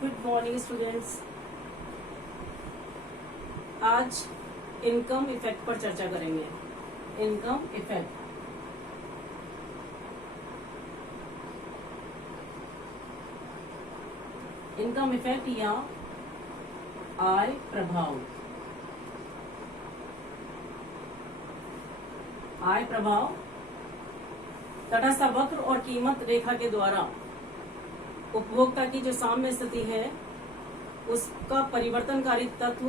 Good morning students. आज income effect पर चर्चा करेंगे। इनकम इफेक्ट, इनकम इफेक्ट या आय प्रभाव। आय प्रभाव तटस्थ वक्र और कीमत रेखा के द्वारा उपभोक्ता की जो साम्य स्थिति है उसका परिवर्तनकारी तत्व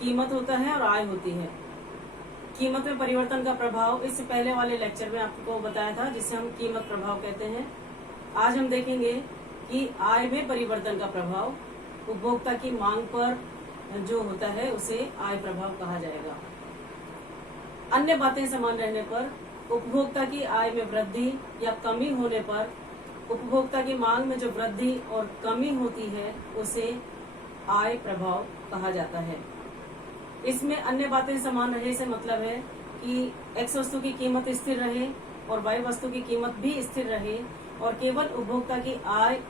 कीमत होता है और आय होती है। कीमत में परिवर्तन का प्रभाव इससे पहले वाले लेक्चर में आपको बताया था, जिसे हम कीमत प्रभाव कहते हैं। आज हम देखेंगे कि आय में परिवर्तन का प्रभाव उपभोक्ता की मांग पर जो होता है उसे आय प्रभाव कहा जाएगा। अन्य बातें समान रहने पर उपभोक्ता की आय में वृद्धि या कमी होने पर उपभोक्ता की मांग में जो वृद्धि और कमी होती है उसे आय प्रभाव कहा जाता है। इसमें अन्य बातें समान रहे से मतलब है कि एक्स वस्तु की कीमत स्थिर रहे और वाई वस्तु की कीमत भी स्थिर रहे और केवल उपभोक्ता की आय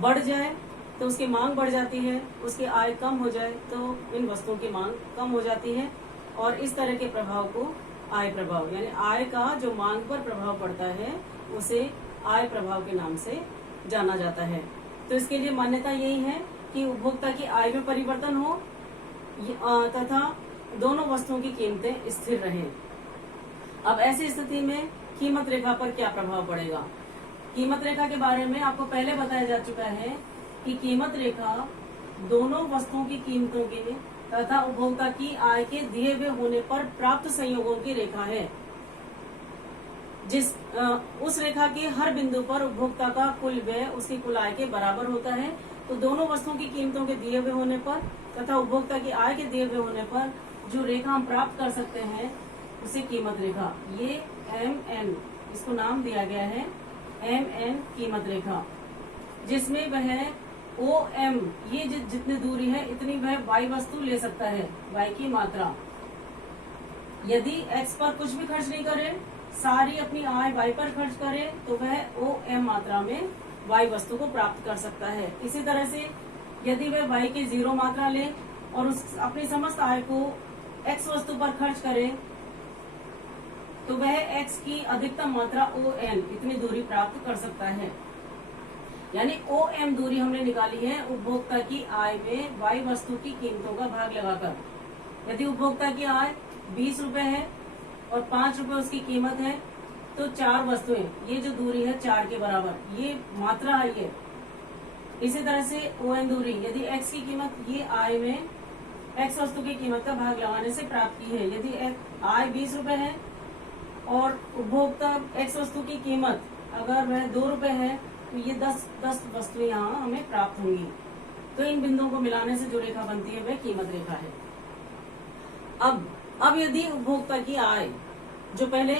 बढ़ जाए तो उसकी मांग बढ़ जाती है, उसकी आय कम हो जाए तो इन वस्तुओं की मांग कम हो जाती है। और इस तरह के प्रभाव को आय प्रभाव यानी आय का जो मांग पर प्रभाव पड़ता है उसे आय प्रभाव के नाम से जाना जाता है। तो इसके लिए मान्यता यही है कि उपभोक्ता की आय में परिवर्तन हो तथा दोनों वस्तुओं की कीमतें स्थिर रहें। अब ऐसी स्थिति में कीमत रेखा पर क्या प्रभाव पड़ेगा? कीमत रेखा के बारे में आपको पहले बताया जा चुका है कि कीमत रेखा दोनों वस्तुओं की कीमतों के तथा उपभोक्ता की आय के दिए हुए होने पर प्राप्त संयोगों की रेखा है। उस रेखा के हर बिंदु पर उपभोक्ता का कुल व्यय उसकी कुल आय के बराबर होता है। तो दोनों वस्तुओं की कीमतों के दिए हुए होने पर तथा उपभोक्ता की आय के दिए हुए होने पर जो रेखा हम प्राप्त कर सकते हैं उसे कीमत रेखा, ये MN इसको नाम दिया गया है MN कीमत रेखा, जिसमें वह OM ये जितनी दूरी है इतनी वह वाई वस्तु ले सकता है, वाई की मात्रा। यदि एक्स पर कुछ भी खर्च नहीं करे, सारी अपनी आय वाई पर खर्च करे तो वह OM मात्रा में वाई वस्तु को प्राप्त कर सकता है। इसी तरह से यदि वह वाई की 0 मात्रा ले और उस अपनी समस्त आय को एक्स वस्तु पर खर्च करे तो वह एक्स की अधिकतम मात्रा ON इतनी दूरी प्राप्त कर सकता है। यानी OM दूरी हमने निकाली है उपभोक्ता की आय में वाई वस्तु की कीमतों का भाग लगाकर। यदि उपभोक्ता की आय 20 रुपए है और 5 रुपए उसकी कीमत है तो 4 वस्तुएं, ये जो दूरी है 4 के बराबर, ये मात्रा है ये। इसी तरह से ON दूरी यदि x की कीमत ये आय में x वस्तु की कीमत का भाग लगाने से प्राप्त की है। यदि आय 20 रुपए है और उपभोक्ता x वस्तु की कीमत अगर वह 2 रुपए है तो ये 10 वस्तुएं यहाँ हमें प्राप्त होंगी। तो इन बिंदुओं को मिलाने से जो रेखा बनती है वह कीमत रेखा है। अब यदि उपभोक्ता की आय जो पहले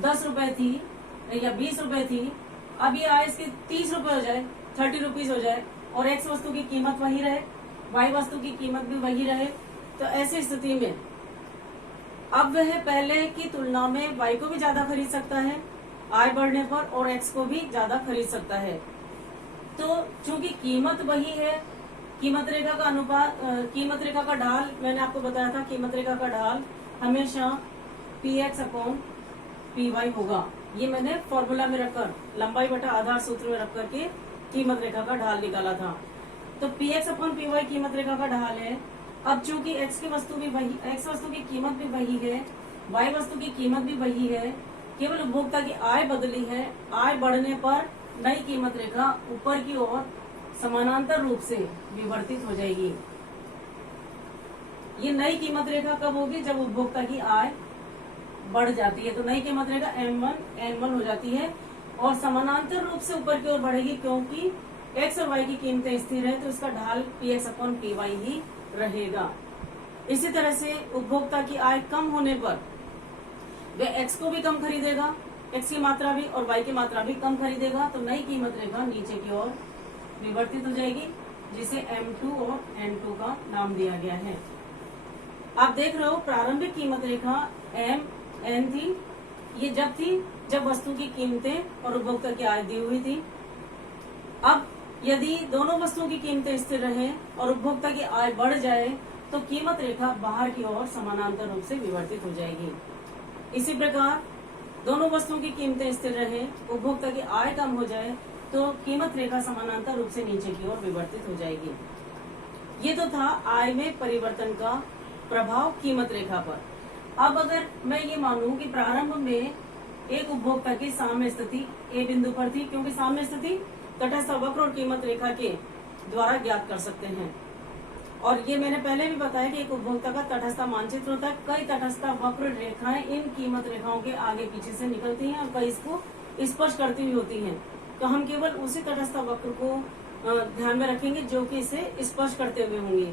10 रुपए थी या 20 रुपए थी, अब ये आय इसकी 30 रुपए हो जाए, 30 रुपीज हो जाए और एक्स वस्तु की कीमत वही रहे, वाई वस्तु की कीमत भी वही रहे, तो ऐसी स्थिति में अब वह पहले की तुलना में वाई को भी ज्यादा खरीद सकता है आय बढ़ने पर और एक्स को भी ज्यादा खरीद सकता है। तो चूंकि कीमत वही है, कीमत रेखा का अनुपात, कीमत रेखा का ढाल मैंने आपको बताया था, कीमत रेखा का ढाल हमेशा PX/PY होगा। ये मैंने फॉर्मूला में रखकर लंबाई बटा आधार सूत्र में रख करके कीमत रेखा का ढाल निकाला था। तो PX/PY कीमत रेखा का ढाल है। अब चूंकि एक्स वस्तु की कीमत भी वही है, वाई वस्तु की कीमत भी वही है, केवल उपभोक्ता की आय बदली है। आय बढ़ने पर नई कीमत रेखा ऊपर की ओर समानांतर रूप से विवर्तित हो जाएगी। ये नई कीमत रेखा कब होगी? जब उपभोक्ता की आय बढ़ जाती है। तो नई कीमत रेखा M1 हो जाती है और समानांतर रूप से ऊपर की ओर बढ़ेगी, क्योंकि एक्स और वाई की कीमतें स्थिर है तो इसका ढाल PX/PY ही रहेगा। इसी तरह से उपभोक्ता की आय कम होने पर वह एक्स को भी कम खरीदेगा, एक्स की मात्रा भी और वाई की मात्रा भी कम खरीदेगा। तो नई कीमत रेखा नीचे की ओर विवर्तित हो जाएगी, जिसे M2 और N2 का नाम दिया गया है। आप देख रहे हो प्रारंभिक कीमत रेखा MN थी, ये जब वस्तु की कीमतें और उपभोक्ता की आय दी हुई थी। अब यदि दोनों वस्तुओं की कीमतें स्थिर रहे और उपभोक्ता की आय बढ़ जाए तो कीमत रेखा बाहर की ओर समानांतर रूप से विवर्तित हो जाएगी। इसी प्रकार दोनों वस्तुओं की कीमतें स्थिर रहे, उपभोक्ता की आय कम हो जाए तो कीमत रेखा समानांतर रूप से नीचे की ओर विवर्तित हो जाएगी। ये तो था आय में परिवर्तन का प्रभाव कीमत रेखा पर। अब अगर मैं ये मानूं कि प्रारंभ में एक उपभोक्ता की साम्य स्थिति ए बिंदु पर थी, क्योंकि साम्य स्थिति तटस्थ वक्र और कीमत रेखा के द्वारा ज्ञात कर सकते हैं। और ये मैंने पहले भी बताया कि एक उपभोक्ता का तटस्थ मानचित्र होता है। कई तटस्थ वक्र रेखाएं इन कीमत रेखाओं के आगे पीछे से निकलती हैं और कई इसको स्पर्श करती हुई होती हैं। तो हम केवल उसी तटस्थ वक्र को ध्यान में रखेंगे जो कि इसे स्पर्श करते हुए होंगे।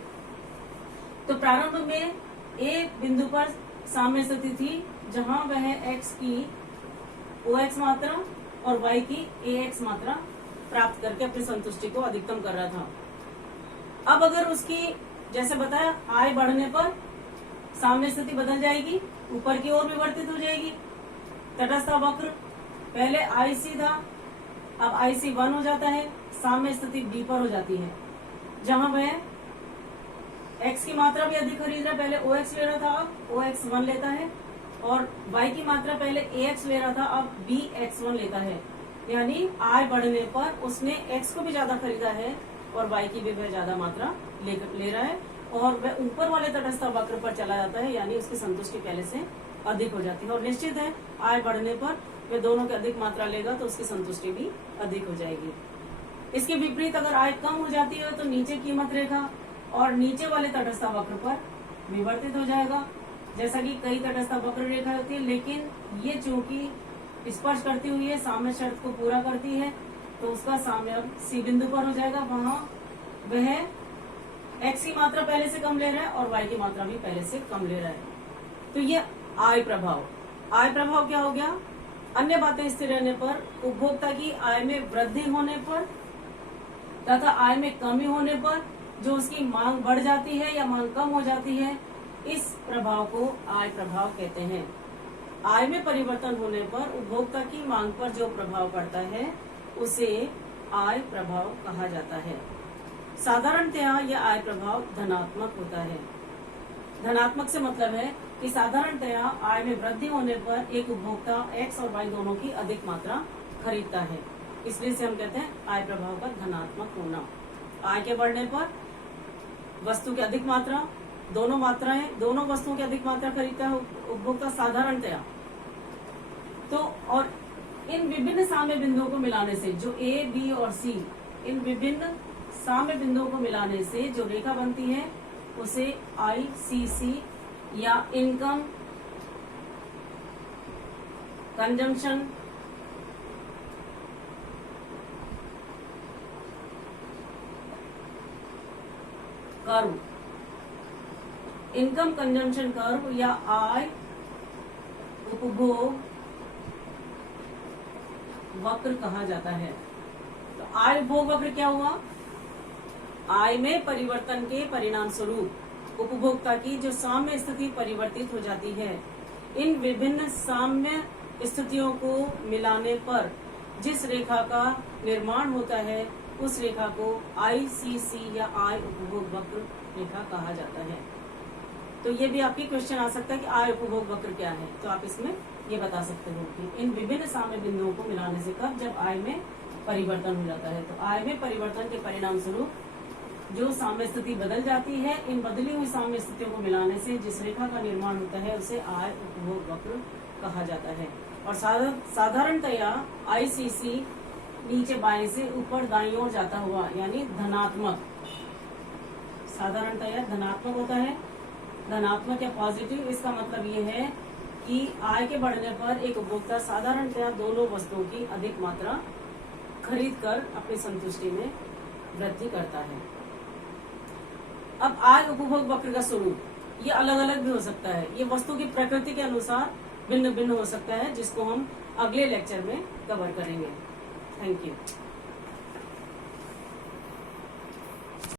तो प्रारंभ में ए बिंदु पर साम्य स्थिति थी, जहां वह x की OX मात्रा और y की AX मात्रा प्राप्त करके अपनी संतुष्टि को अधिकतम कर रहा था। अब अगर उसकी, जैसे बताया, आय बढ़ने पर साम्य स्थिति बदल जाएगी, ऊपर की ओर विवर्तित हो जाएगी। तटस्थ वक्र पहले IC था, अब IC 1 हो जाता है, साम्य स्थिति B पर हो जाती है, जहां वह x की मात्रा भी अधिक खरीद रहा, पहले OX ले रहा था, अब OX 1 लेता है, और y की मात्रा पहले AX ले रहा था, अब BX1 लेता है। यानी आय बढ़ने पर उसने x को भी ज्यादा खरीदा है और y की भी वह ज्यादा मात्रा ले रहा है, और वह ऊपर वाले तटस्थ वक्र पर चला जाता है, यानी उसकी संतुष्टि पहले से अधिक हो जाती है। और निश्चित है आय बढ़ने पर वह दोनों की अधिक मात्रा लेगा तो उसकी संतुष्टि भी अधिक हो जाएगी। इसके विपरीत अगर आय कम हो जाती है तो नीचे कीमत रेखा और नीचे वाले तटस्थ वक्र पर विवर्तित हो जाएगा। जैसा कि कई तटस्थ वक्र रेखा होती है, लेकिन ये चूंकि स्पर्श करती हुई है, साम्य शर्त को पूरा करती है, तो उसका साम्य सी बिंदु पर हो जाएगा। वहां वह x की मात्रा पहले से कम ले रहा है और y की मात्रा भी पहले से कम ले रहा है। तो ये आय प्रभाव। आय प्रभाव क्या हो गया? अन्य बातें स्थिर रहने पर, उपभोक्ता की आय में वृद्धि होने पर तथा आय में कमी होने पर जो उसकी मांग बढ़ जाती है या मांग कम हो जाती है, इस प्रभाव को आय प्रभाव कहते हैं। आय में परिवर्तन होने पर उपभोक्ता की मांग पर जो प्रभाव पड़ता है उसे आय प्रभाव कहा जाता है। साधारणतया यह आय प्रभाव धनात्मक होता है। धनात्मक से मतलब है कि साधारणतया आय में वृद्धि होने पर एक उपभोक्ता x और y दोनों की अधिक मात्रा खरीदता है, इसलिए से हम कहते हैं आय प्रभाव का धनात्मक होना। आय के बढ़ने पर वस्तु की अधिक मात्रा, दोनों वस्तुओं की अधिक मात्रा खरीदता है उपभोक्ता साधारणतया। तो और इन विभिन्न साम्य बिंदुओं को मिलाने से, जो A, B और C, इन विभिन्न साम्य बिंदुओं को मिलाने से जो रेखा बनती है उसे ICC या income consumption curve, income consumption curve या आय उपभोग वक्र कहा जाता है। तो आय उपभोग वक्र क्या हुआ? आय में परिवर्तन के परिणाम स्वरूप उपभोक्ता की जो साम्य स्थिति परिवर्तित हो जाती है। इन विभिन्न साम्य स्थितियों को मिलाने पर जिस रेखा का निर्माण होता है उस रेखा को ICC या आय उपभोग वक्र रेखा कहा जाता है। तो ये भी आपकी क्वेश्चन आ सकता है कि आय उपभोग वक्र क्या है, तो आप इसमें ये बता सकते हो कि इन विभिन्न साम्य बिंदुओं को मिलाने से कब, जब आय में परिवर्तन हो जाता है। तो आय में परिवर्तन के परिणाम स्वरूप जो साम्य स्थिति बदल जाती है, इन बदली हुई साम्य स्थितियों को मिलाने से जिस रेखा का निर्माण होता है उसे आय उपभोग वक्र कहा जाता है। और साधारणतया ICC नीचे बाएं से ऊपर दाईं ओर जाता हुआ, यानी धनात्मक, साधारणतया धनात्मक होता है। धनात्मक या पॉजिटिव, इसका मतलब ये है कि आय के बढ़ने पर एक उपभोक्ता साधारणतया दोनों वस्तुओं की अधिक मात्रा खरीद कर अपनी संतुष्टि में वृद्धि करता है। अब आय उपभोग वक्र का स्वरूप ये अलग अलग भी हो सकता है, ये वस्तु की प्रकृति के अनुसार भिन्न भिन्न हो सकता है, जिसको हम अगले लेक्चर में कवर करेंगे। Thank you.